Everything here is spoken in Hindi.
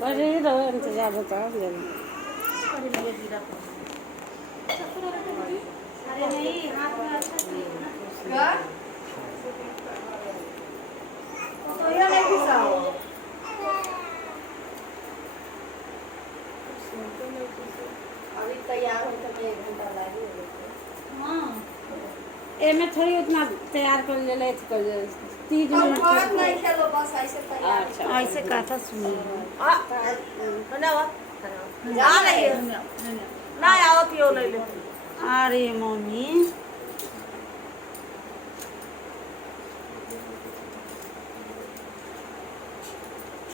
बड़े रहो इंतजार बता जल्दी। अरे नहीं हाथ में अच्छा क्या तो ये नहीं घिसाओ अभी तैयार हो तो 1 घंटा लगेगा। हां ए में थोड़ी उतना तैयार कर ले कर 30 मिनट नहीं खेलो बस ऐसे तैयार। अच्छा ऐसे कथा सुनो बनावा जा नहीं ना आओ क्यों नहीं ले अरे मम्मी